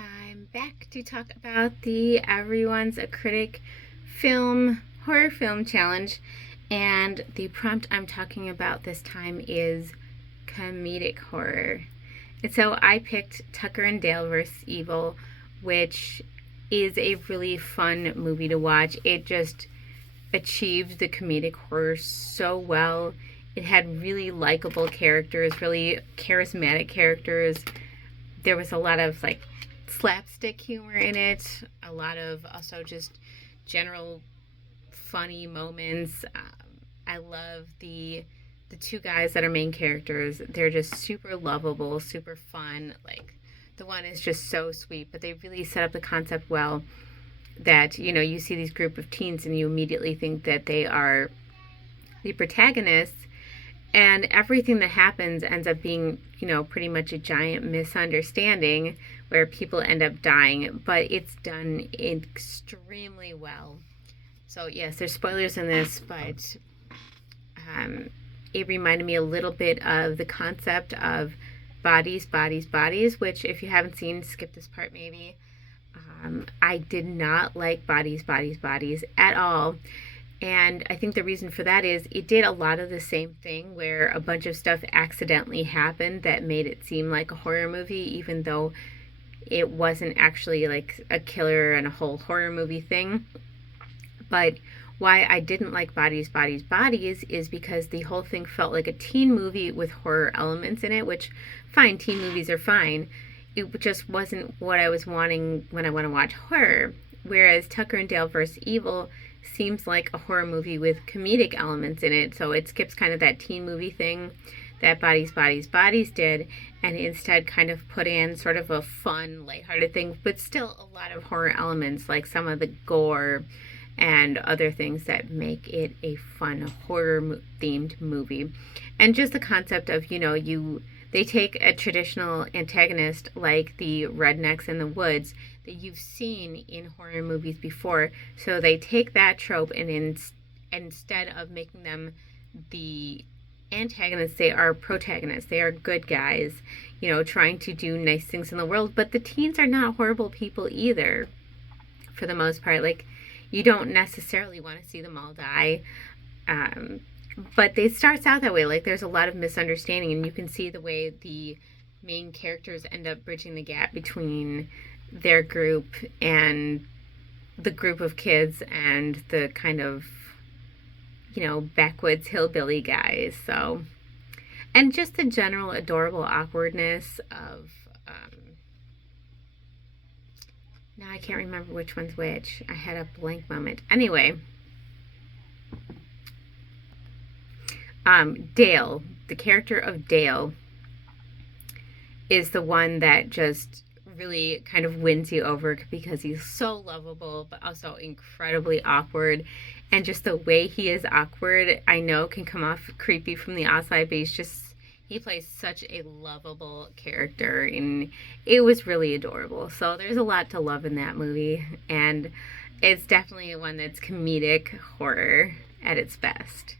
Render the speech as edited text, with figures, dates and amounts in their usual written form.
I'm back to talk about the Everyone's a Critic horror film challenge, and the prompt I'm talking about this time is comedic horror. And so I picked Tucker and Dale vs. Evil, which is a really fun movie to watch. It just achieved the comedic horror so well. It had really likable characters, really charismatic characters. There was a lot of slapstick humor in it, a lot of also just general funny moments. I love the two guys that are main characters. They're just super lovable, super fun. Like, the one is just so sweet, but they really set up the concept well, that you see these group of teens and you immediately think that they are the protagonists, and everything that happens ends up being pretty much a giant misunderstanding where people end up dying, but it's done extremely well. So yes, there's spoilers in this, but it reminded me a little bit of the concept of bodies, which, if you haven't seen, skip this part maybe. I did not like bodies at all. And I think the reason for that is it did a lot of the same thing, where a bunch of stuff accidentally happened that made it seem like a horror movie, even though it wasn't actually like a killer and a whole horror movie thing. But why I didn't like bodies is because the whole thing felt like a teen movie with horror elements in it, which, fine, teen movies are fine. It just wasn't what I was wanting when I want to watch horror. Whereas Tucker and Dale vs. Evil seems like a horror movie with comedic elements in it, so it skips kind of that teen movie thing that Bodies did, and instead kind of put in sort of a fun, lighthearted thing, but still a lot of horror elements, like some of the gore and other things that make it a fun horror-themed movie. And just the concept of, they take a traditional antagonist like the rednecks in the woods that you've seen in horror movies before. So they take that trope, and instead of making them the antagonists, they are protagonists. They are good guys, trying to do nice things in the world. But the teens are not horrible people either, for the most part. Like, you don't necessarily want to see them all die. But it starts out that way. Like, there's a lot of misunderstanding, and you can see the way the main characters end up bridging the gap between their group and the group of kids and the kind of, backwoods hillbilly guys. So, and just the general adorable awkwardness of, now I can't remember which one's which. I had a blank moment. Anyway, Dale, the character of Dale, is the one that just really kind of wins you over, because he's so lovable but also incredibly awkward. And just the way he is awkward, I know, can come off creepy from the outside, but he plays such a lovable character, and it was really adorable. So there's a lot to love in that movie, and it's definitely one that's comedic horror at its best.